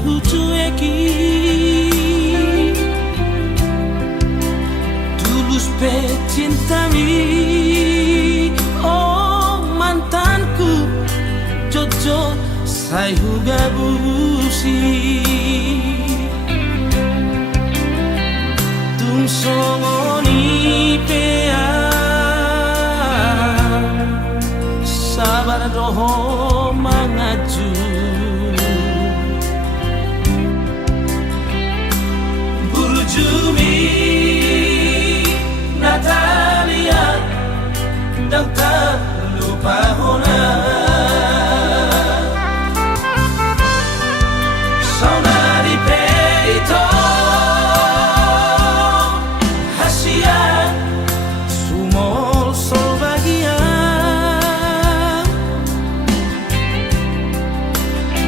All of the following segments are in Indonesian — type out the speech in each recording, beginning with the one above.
hucueki tulus pe cintami. Oh mantanku jojo sai hugabusi tung songoni pea sabar doho mangaju Jumi Natalia dan tak lupa Hona Saudari Peito Hasia Sumol sol bahagia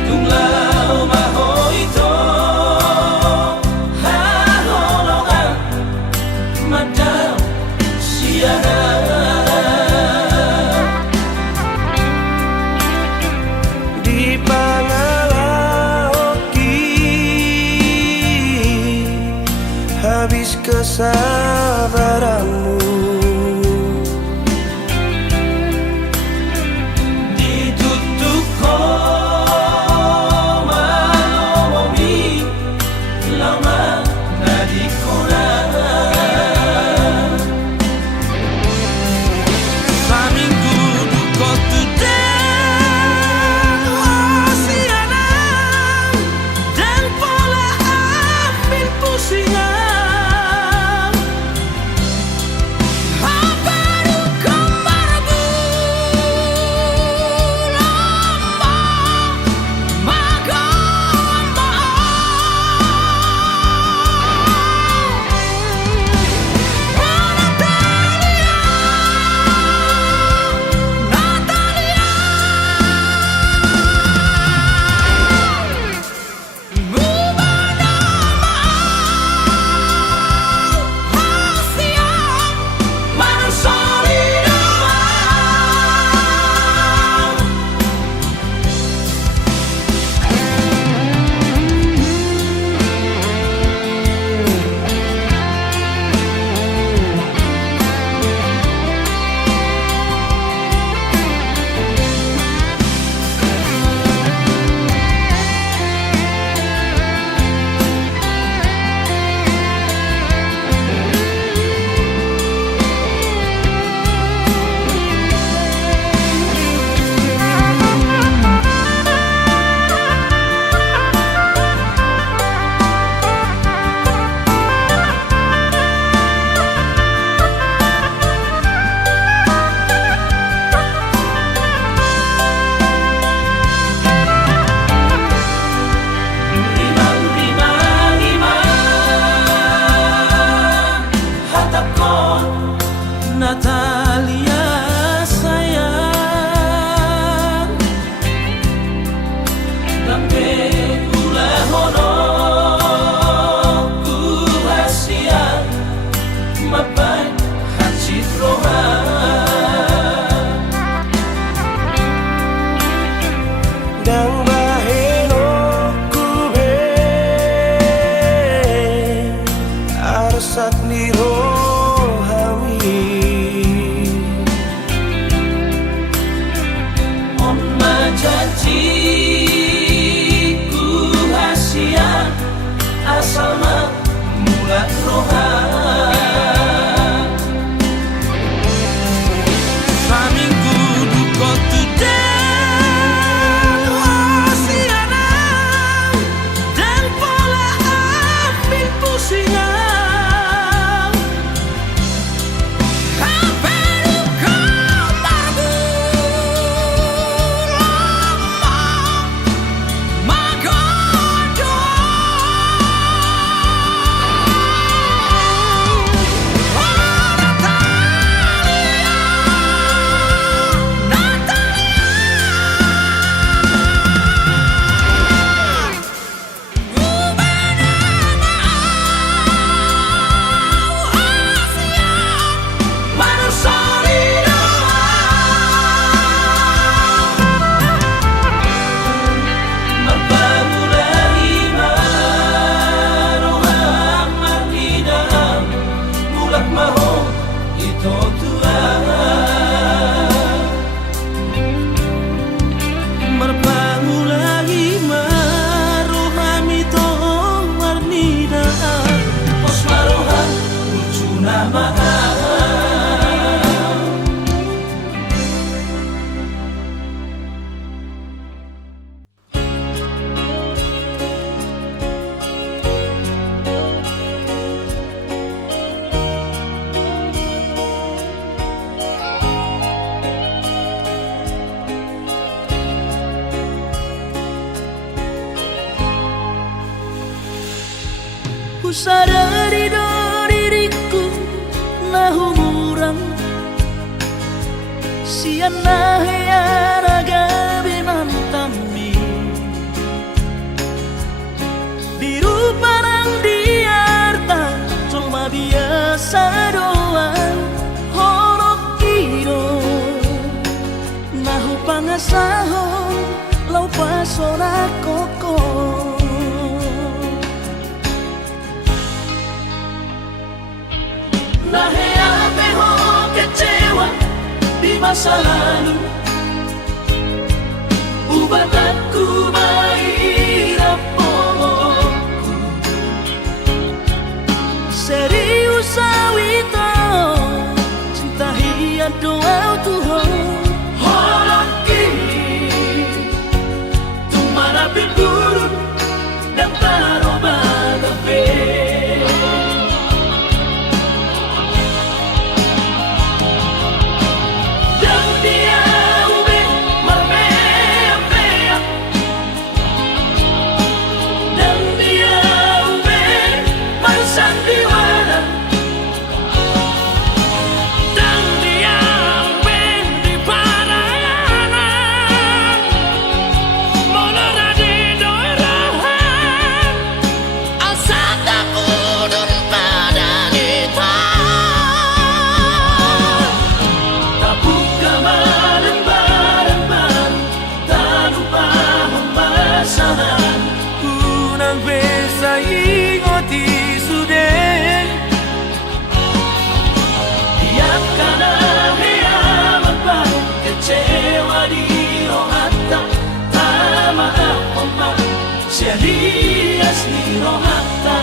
Tumlau mahoito di Pangalahoki habis kesabaranmu ditutup koma lomomi lama nadikona Natalia sayang Lampe kula hono ku hasia mapai hacit roha Dang baheno ku be arsat niro janjiku hasia asal mulat rohan saminggu duko tudang wasiana dan pola ambil pusingan sadari do diriku nahu murang siana hearaga binantami biru parang diarta cuma biasa doang horok iro nahu pangasahon lau pasora koko. Naheame ho kecewa di masa lalu, ubat aku mahirap pomoku. Serius awito cinta hiat doa Tuhan horok kini tumara pingurun dan taroba tafe. Unang besa ingoti sude tiap kana hea mapa kecewa di rohata tama apa serius di rohata.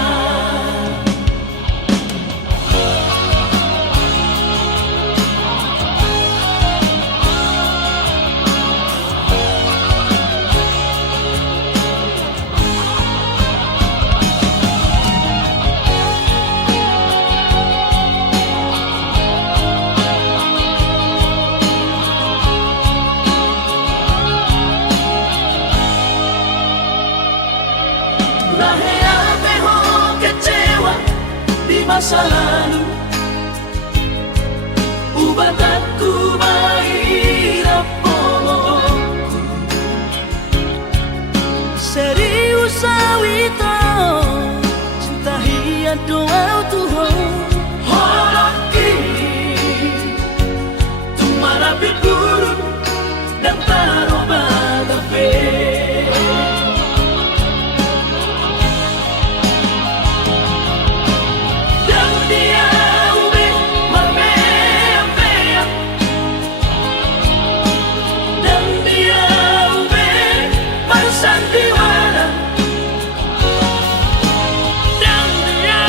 Naheame ho kecewa di masa lalu, ubat aku mahirap pomoku. Serius awito cinta hiat doa Tuhan horok kini tumara pingurun dan taroba tafe. Sandiwara dan dia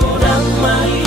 Godang mai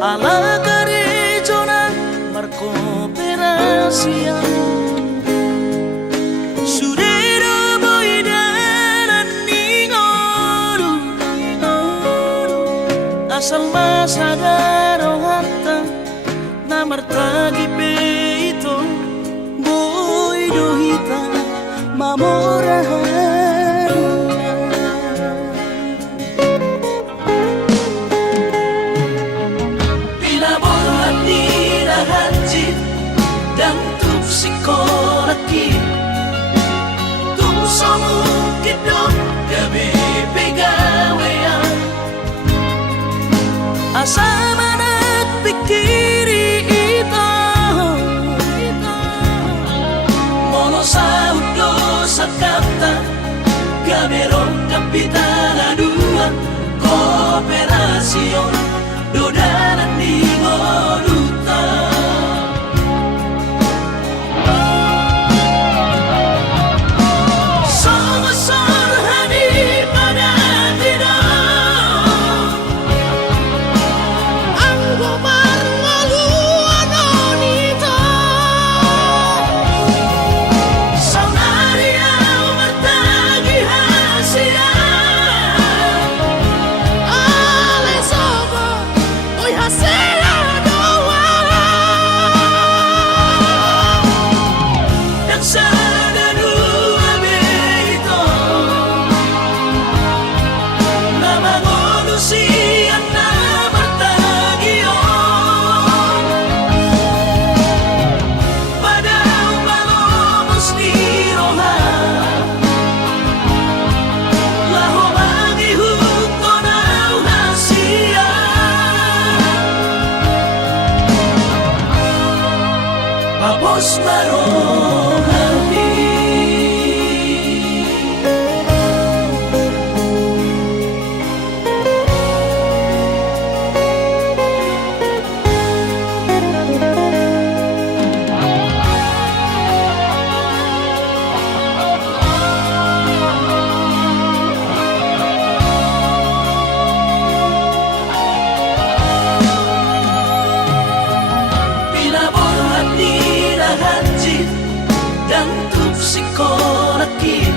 Alla regione marco operasia Sudero boidaran ningoru Asal masadaro harta Namar tagi peito Boido hita mamorahan dan tuk sikolaki tuk somu kidok gabe pegawean asa manat pikiri ito mono saudo sakata gaberong kapitana dua kooperasion dodanan di Moduta Papos marong hati dan tuk sikolaki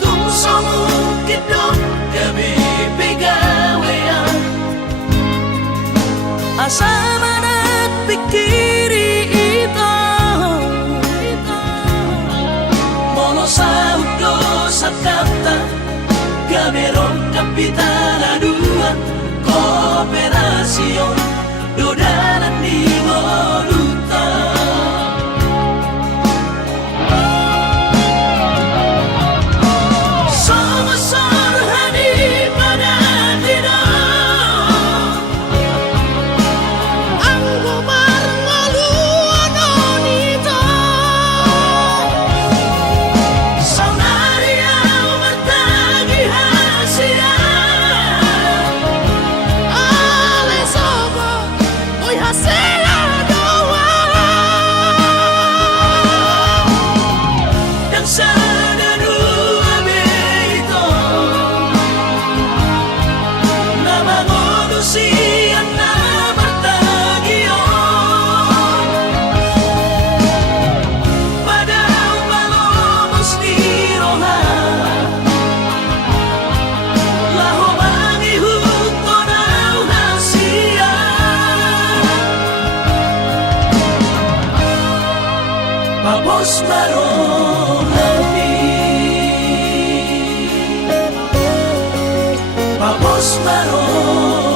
tuk somu kidok gabe pegawean asa manat pikiri ito mono saudo sakata gaberong kapitana dua kooperasion dodanan di Moduta Papos marong hati Papos marong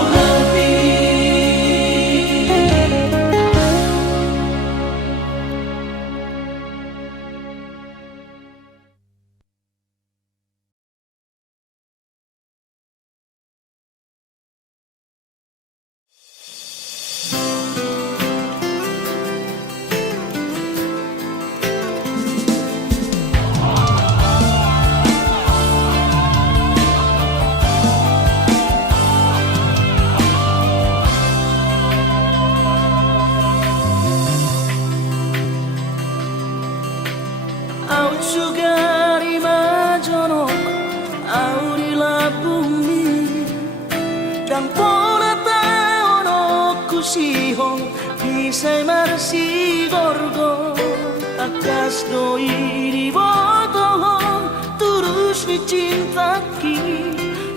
singkong Isa'y marsigorgo Akas doi di botohon Turus ni cintaki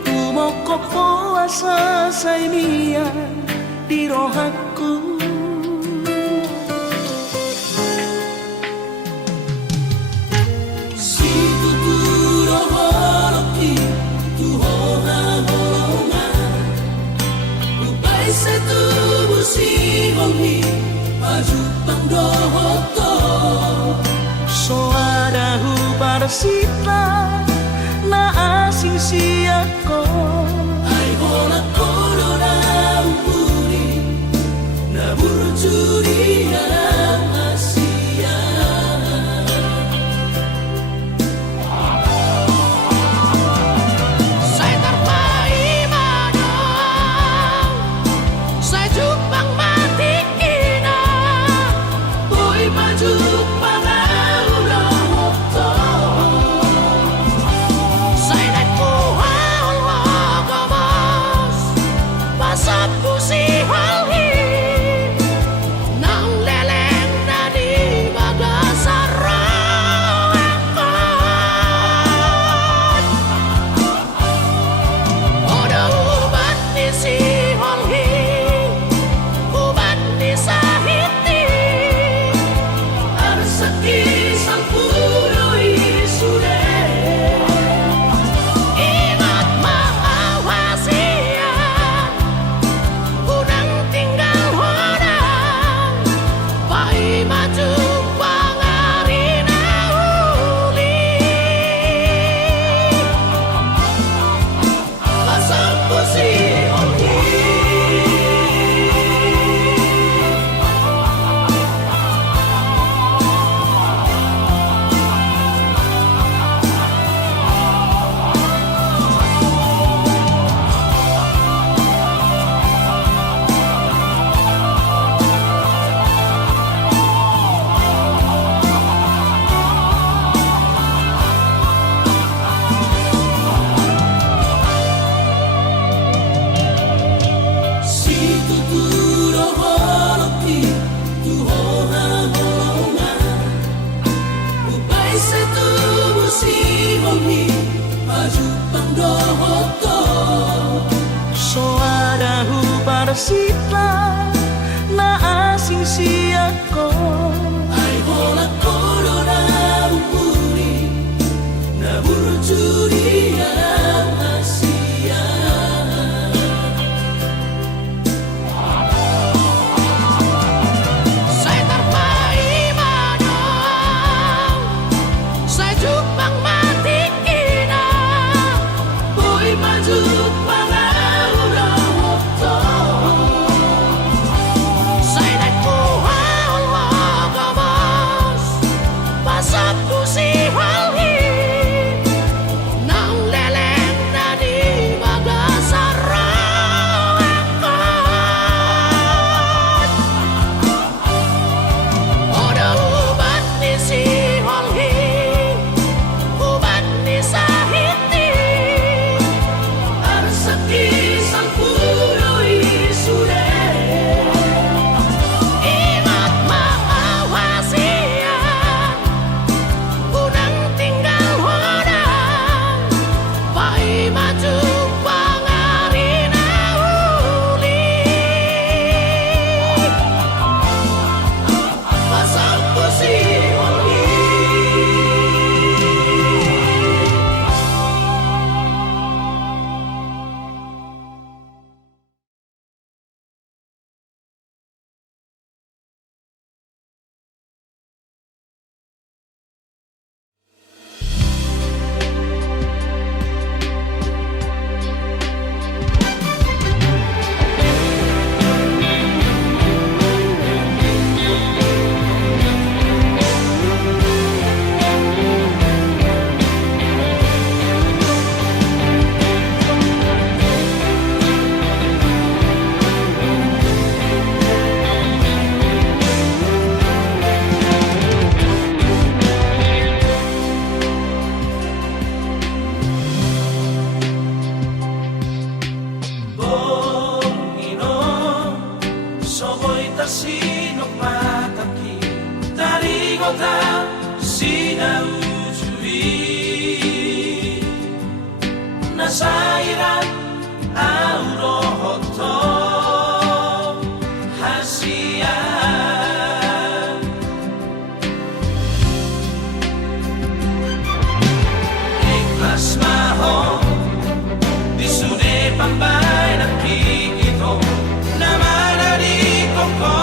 Tumokok puasa say miyan Di rohaku Si tuturo holoki Tuhoha holonga Ubay sa tubuh si hongi Paju pangdohoto So ada hubarsita Na asing siyako Ay hola korona umpuri Na burjuri dalam Asia Saya terpaimana Saya jupang mati ina Boy maju pangaura hoto Saya dan kuhal wagamas Pasapu si halhi Nang leleng na di bagasarakan Oda ubat ni si halhi Ubat ni sahiti Arsaki sang puroi sure Ingat mengawasian Unang tinggal hodang Pai maju pangarina uli Pasang pusi ongi Si tuturo holoki Tuhoha holonga Ubay sa tubuh si hongi Maju pangdohoto So ada hubarsita Na asing siyako Ay hola korona umpuri Na burjuri dalam Asia Saya terpaimana Saya jupang mati ina Boy maju pangaura hoto Saya dan kuhal Sinok mataki dari kota sinaujui nasairan aurohoto hasian ikhlas maho disude pambay nakikito naman dari koko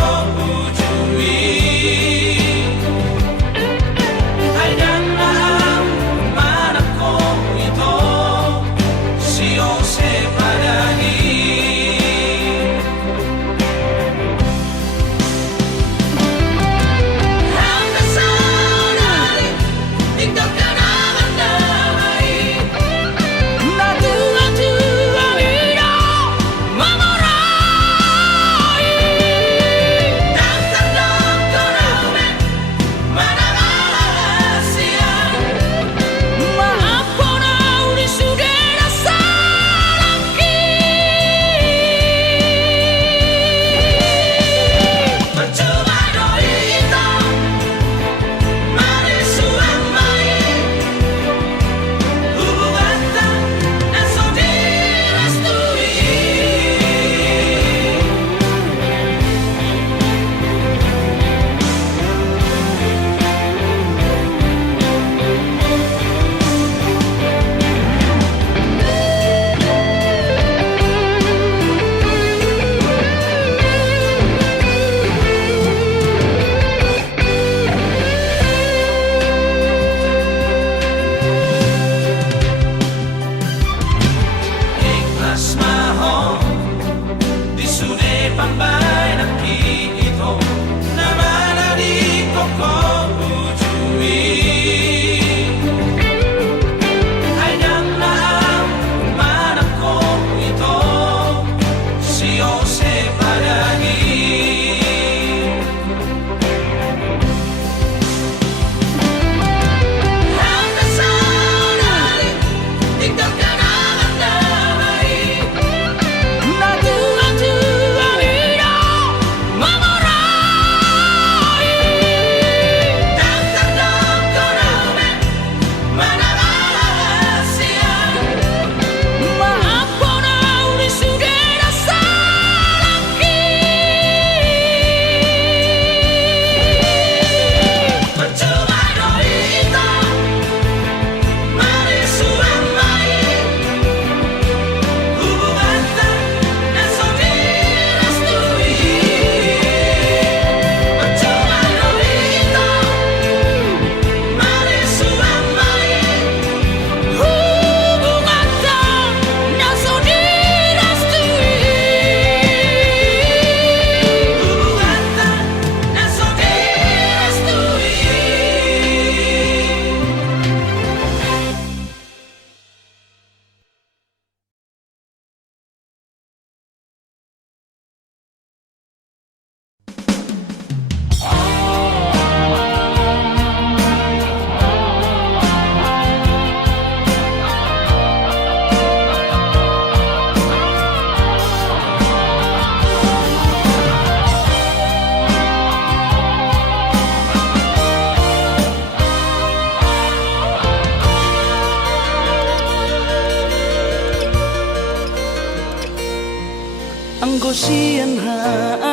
Anggosian ha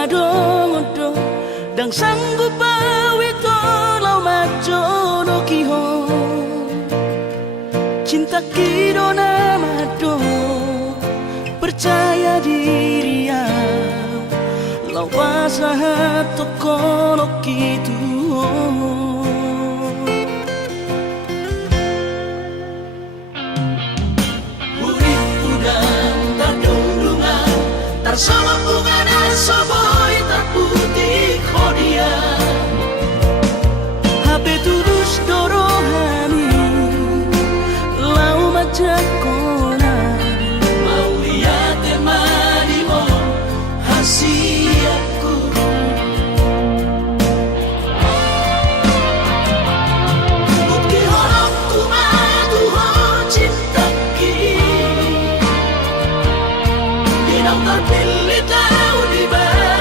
adong odo dang sanggup awito lau majo no kiho cinta kido namado percaya diri ya lau pasahat toko no kitu sama bunga dan soboy tak putih kodia HP tulus dorohani lau majak kona mau lihat temanimo hasiatku bukti horok kumadu ho cinta kini di daftar pilih tahu di bawah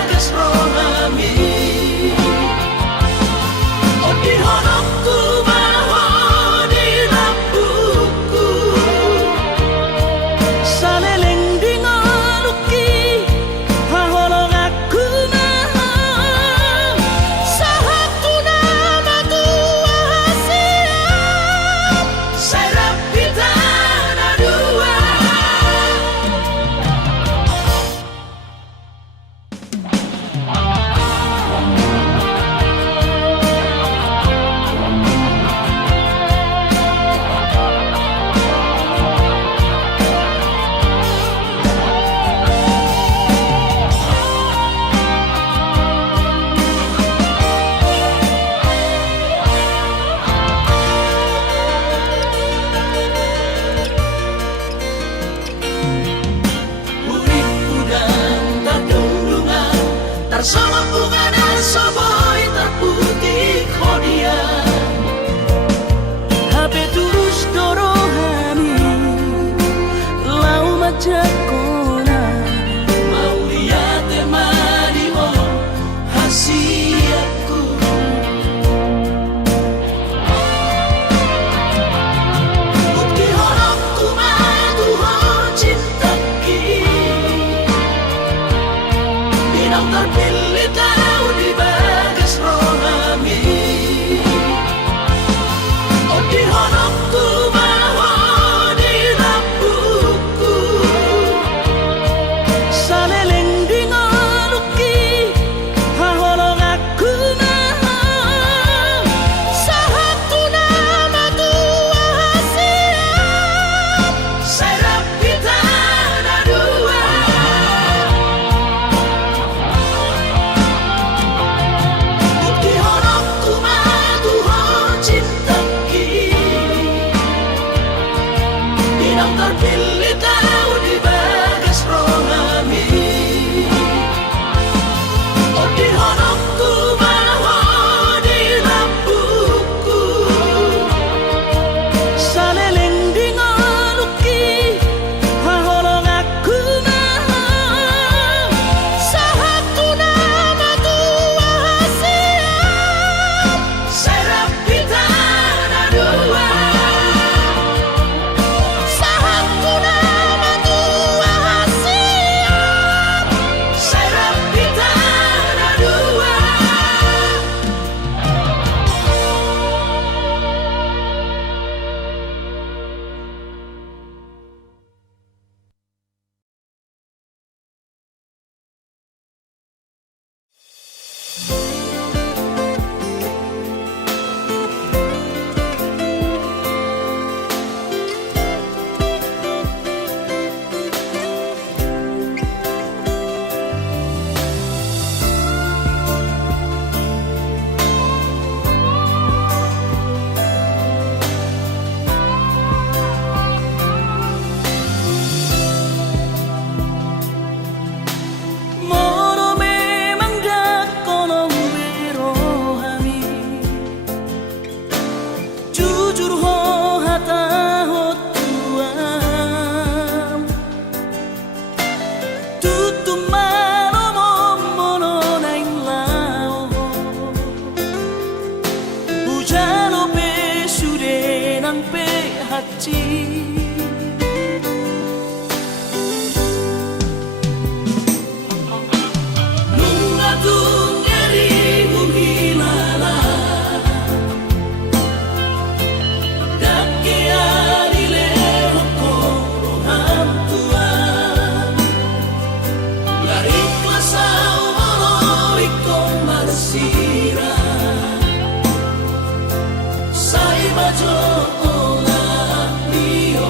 nasa boy terputih kodia Hape terus dorohani Lau majakona mau lihat temani oh hasiatku bukti horokku madu ho cintaki bidang terpilih tahu di bagas rohami oh di horokku maho di lampuku Saleleng di ngaluki Haholong aku na Satu nama tua siap serap kita ada dua bukti horokku madu ho cintaki bidang terpilih tahu di bagas rohami oh di horokku maho di lampuku Saleleng di ngaluki Haholong aku na Satu nama tua siap serap kita ada dua Satu nama tua siap serap kita ada dua Moro memang dakonong berohami Jujur ho hata ho tuam Tutum mano momono naing lao Bujano pe sude nang pe hati Nunga tungeri humilala Dake adile hokoro hamtua Lari klasa umoro iko marsira Sai bajo ola bio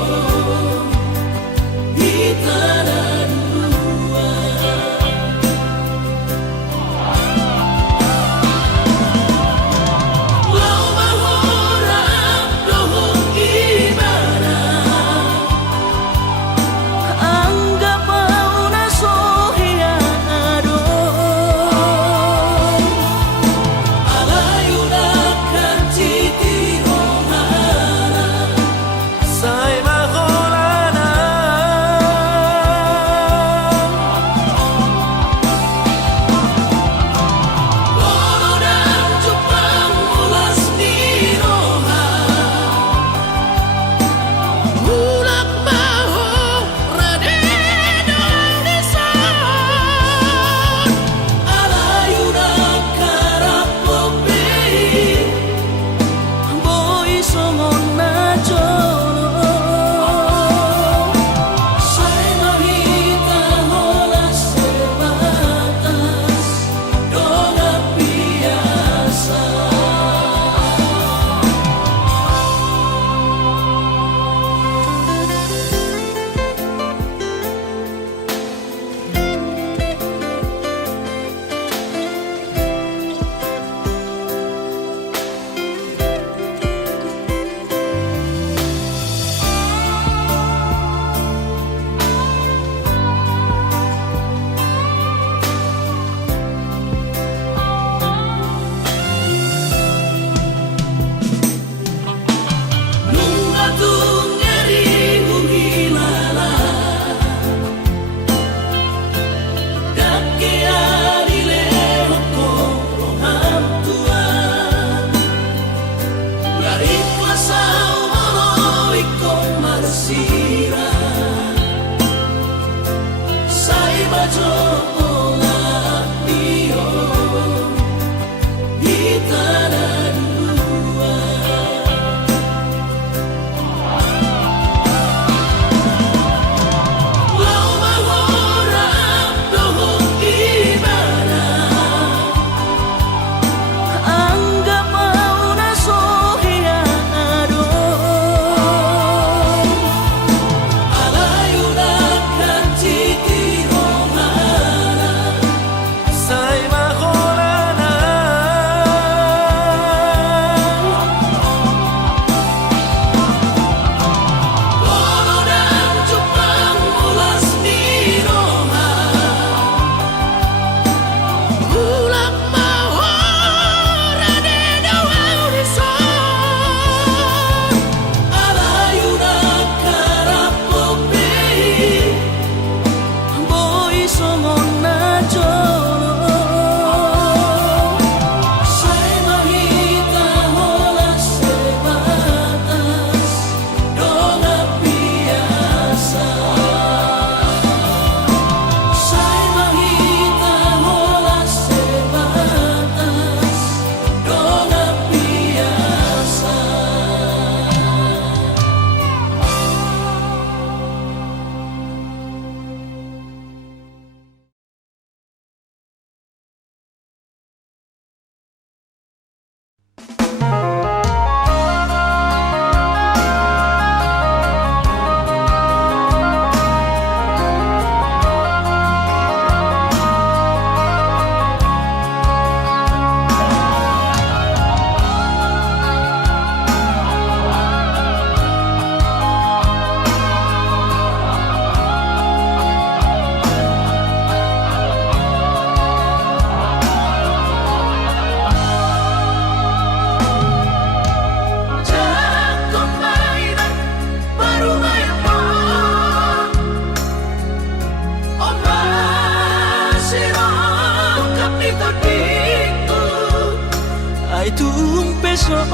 besok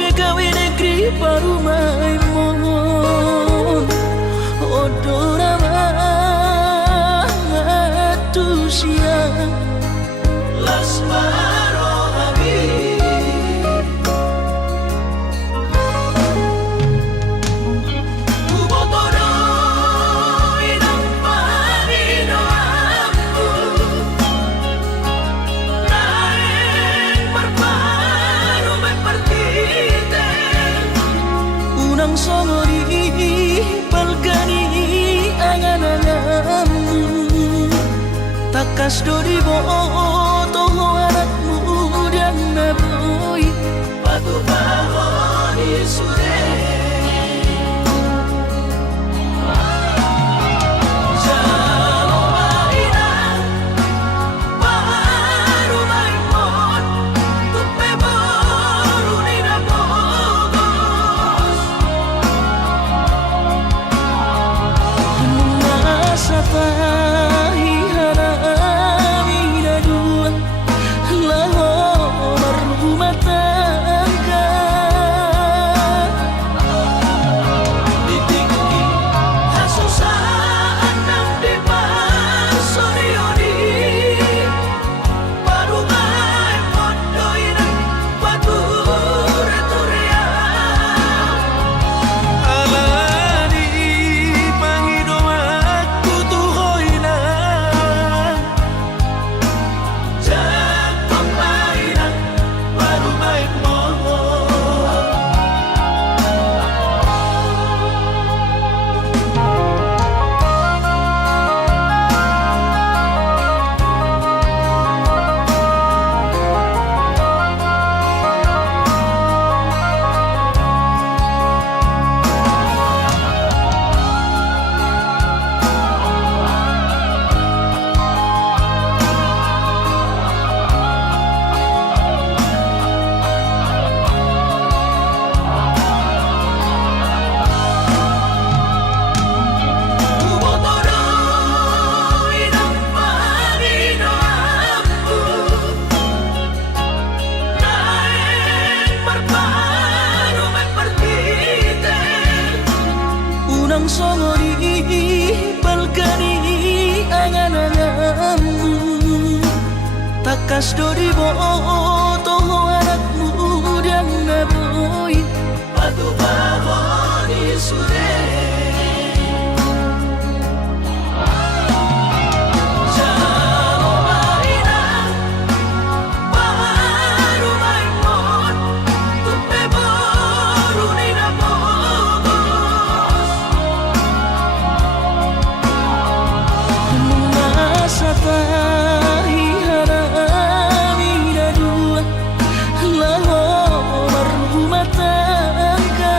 pegawe negeri parumai mon odora matusia Las Marohabi Kubotoro inang panino aku Naeng berparu mempertite unang songori palgani angan-anganmu takas dori boto anakmu dan naboy Batu bahon isude Jaloma inang baru maimon Tupe baru nina bogos masa tahi harami dua lahor rumah tangga Ditinggi hasusaan ng di pasorioni Baru may mondoy ng pature-turea alani Panginoon aku tuhoy na Diyan pamainan baru may mohon Kubotoro inang panino aku Naeng berparu mempertite unang songori palgani angan-anganmu takas dori boto anakmu dan naboy Batu bahon isude Jaloma inang baru maimon Tupe baru nina bogos masa tahi harami dua lahor rumah tangga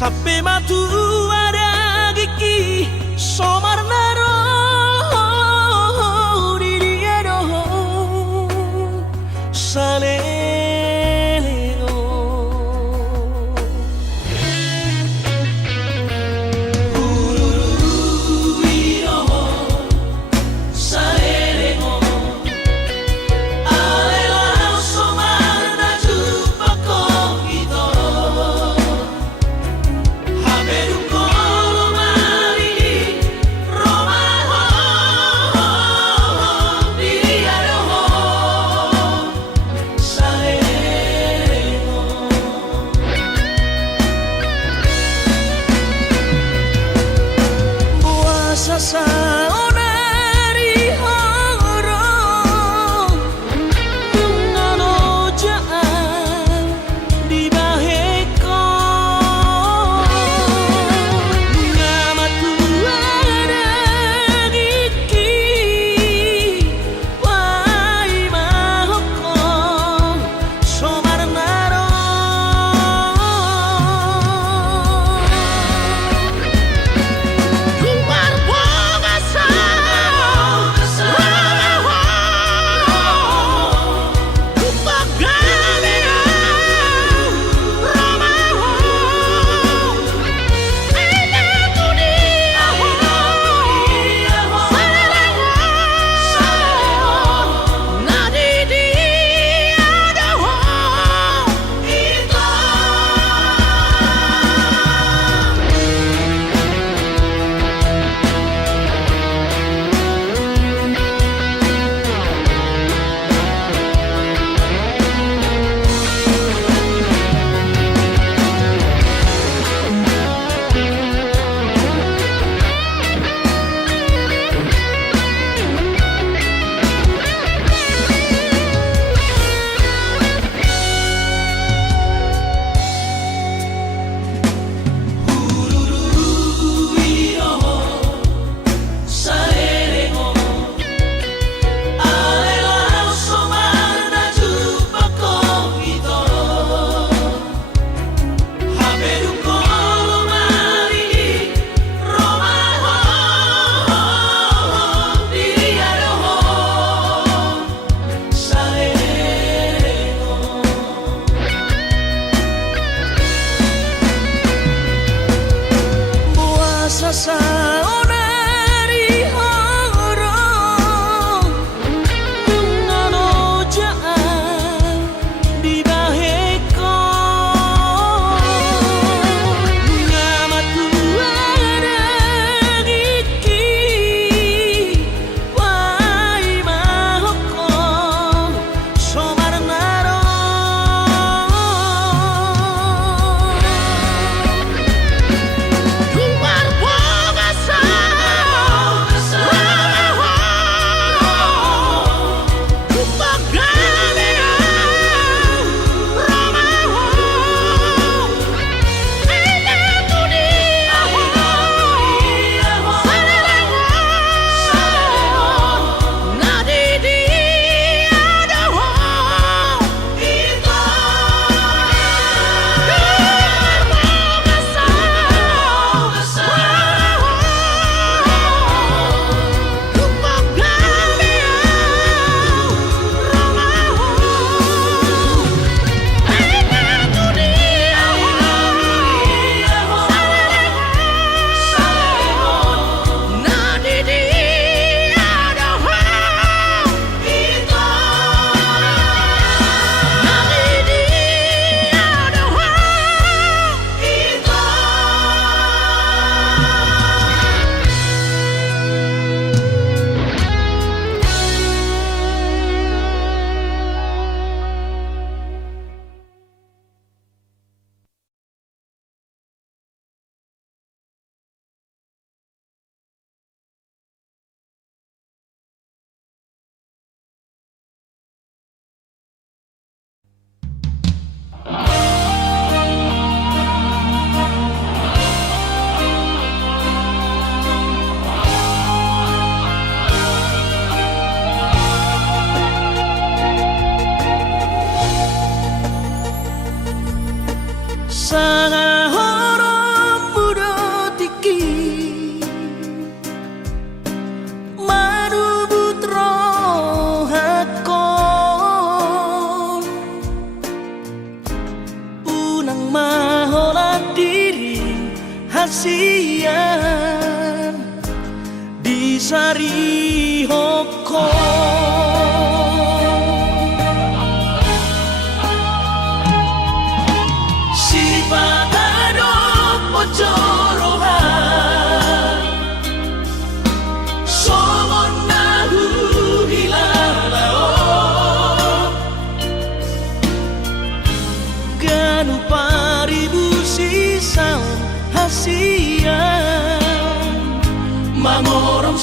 Sape matu ada gigi somarnaro di dia doh saleo Ururu saleo alela somarna jupako ito haberuko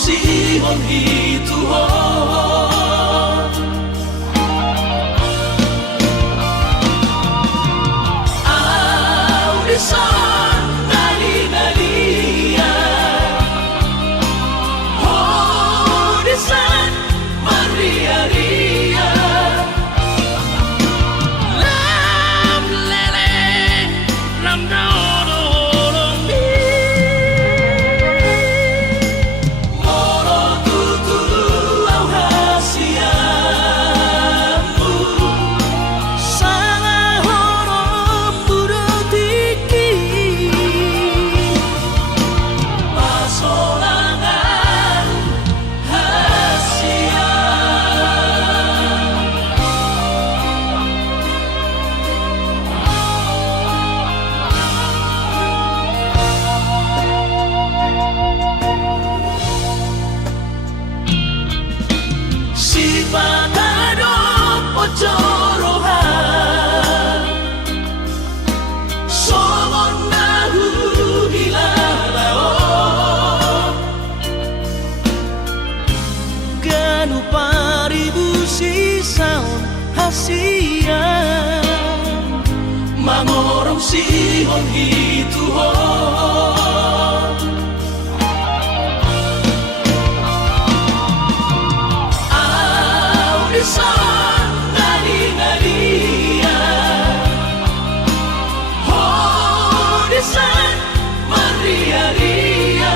sihon itu ho Audisan nali-nalia Audisan maria-ria Lam leleng lam daodong Moro tutulu au hasiamu Sanga horom burotiki Pasolangan hasia Si patado pocorohan Somon nahu hilalao Ganu paribu sisaon hasia Mangorong sihon itu ho Audisan nali-nalia Audisan maria-ria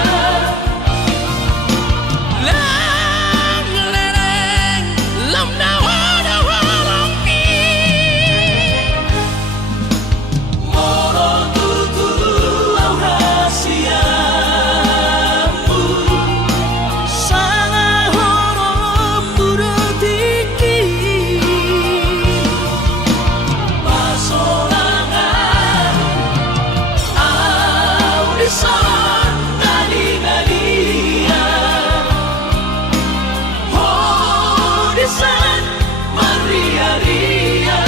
Lam leleng lam daodong Moro tutulu au hasiamu Sanga horom burotiki Pasolangan Audisan nali-nalia Audisan maria-ria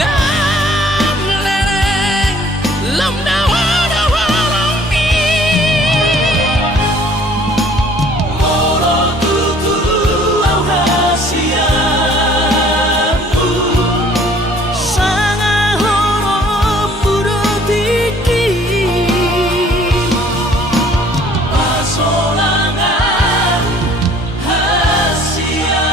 Lam leleng lam daodong Moro tutulu au hasiamu Sanga horom burotiki Pasolangan hasia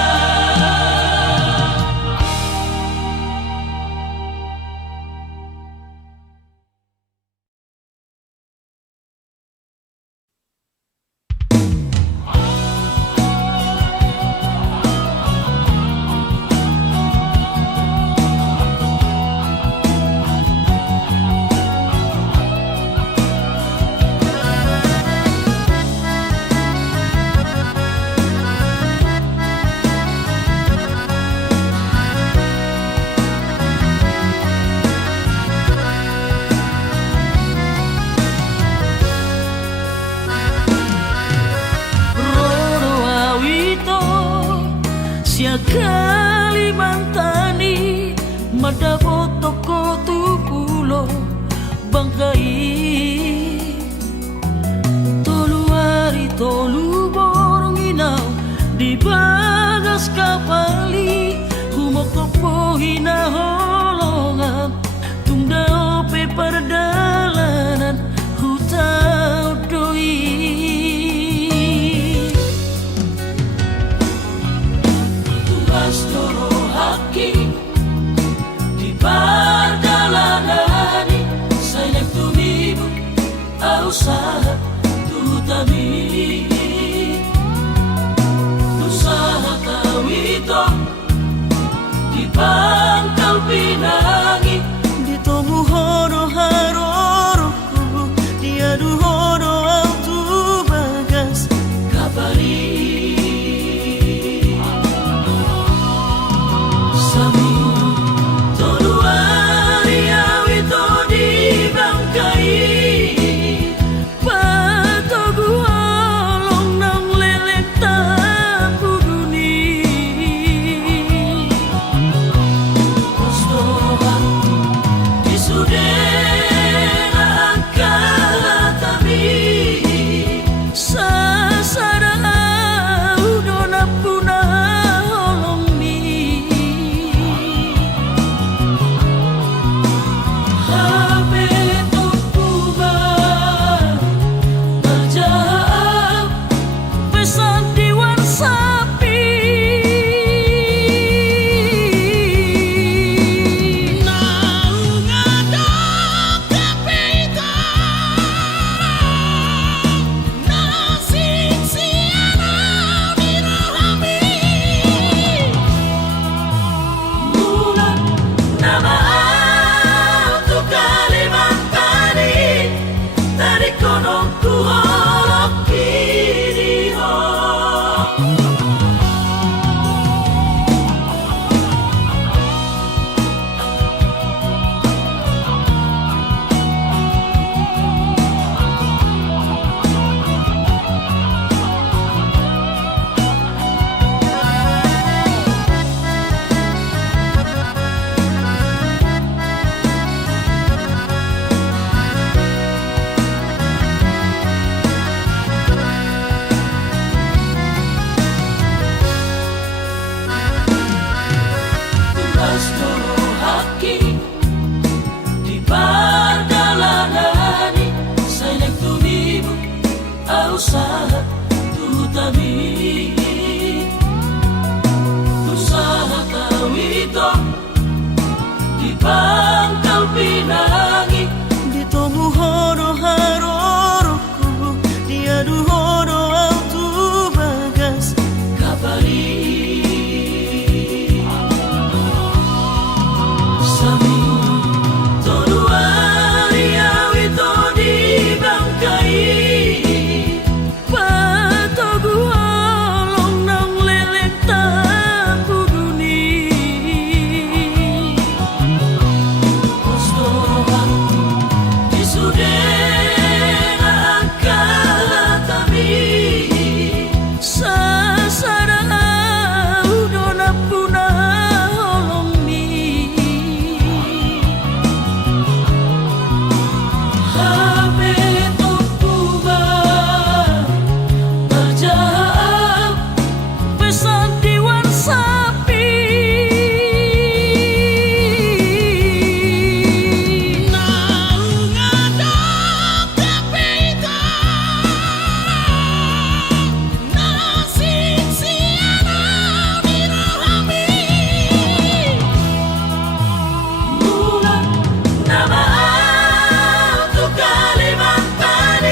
Roro awito sia Kalimantani mada toko tupulo bangkai tolu hari tolu borong inau di bagas kapali humoko hina holongan tunda ope perdalanan hutau doi Bastoro haki di perjalanani sayang tumibu usaha tutami usaha tawito di pangkal pinangi di tomu hono haroroku diadu hono autu bagas kabari sami todo hari awito di bangkai patogu along nang lelek tapu duni saat tu tami tu saat tawito di Pangkal Pinang di tomu horo haroroku dia du horo autu bagas kapali sami toduari awito di Bangkai patogu holong nang lelek tabu duni Kostorohan di Sudena Kalatami sasara udona puna holong mi Habe Tokuma berjahap pesan diwan sapi mula nama tu Kalimantan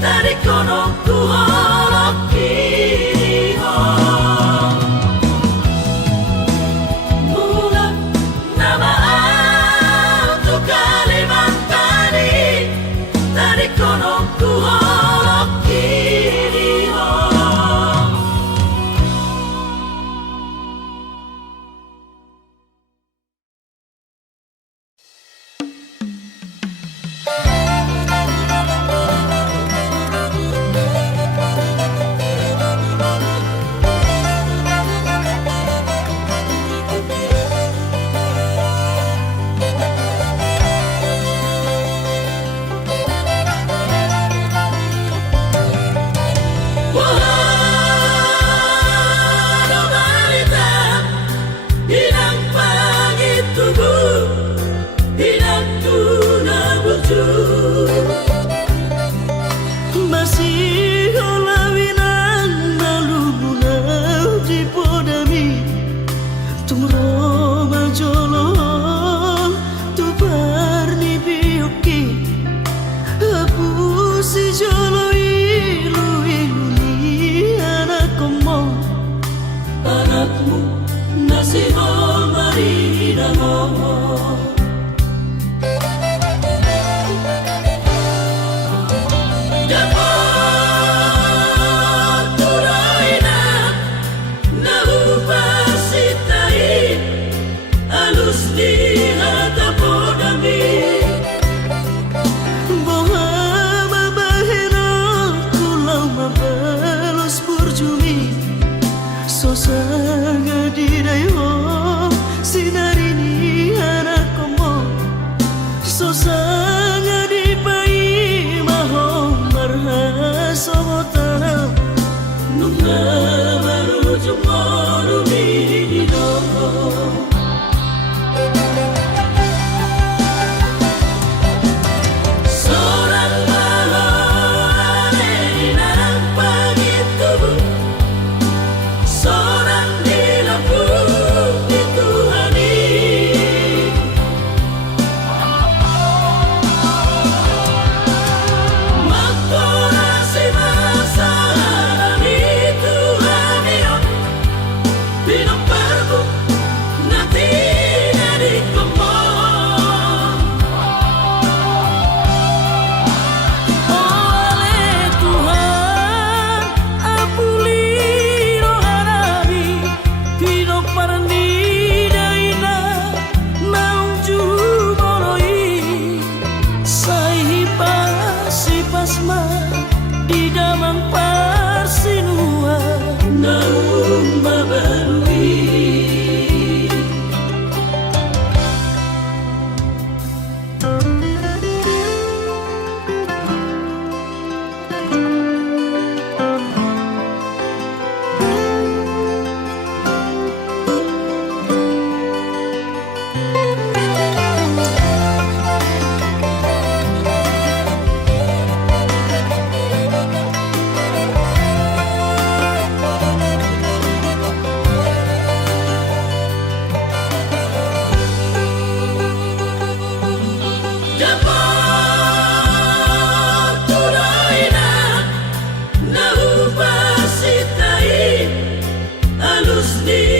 dari kono ku holok kiriho mula nama tu Kalimantan dari kono ku holok kiriho Wahana balita Hinang pangit tubuh Hinang tuna bucu masih holawinan malubunau di podami tumro majolo tu parni biuki hapusi jolo ilu iluni anak komo Anakmu masih hormati dan ngomong Dapat turaina nahu pasitai alus di hata podami bohama bahena kulau mabalos burjumi sosaga didayo sinarini anak komo sosaga dipai maho marha somotana Nunga baru jumoro mihido Seorang malam Hinang pangit tubuh Seorang di lampu dituhani di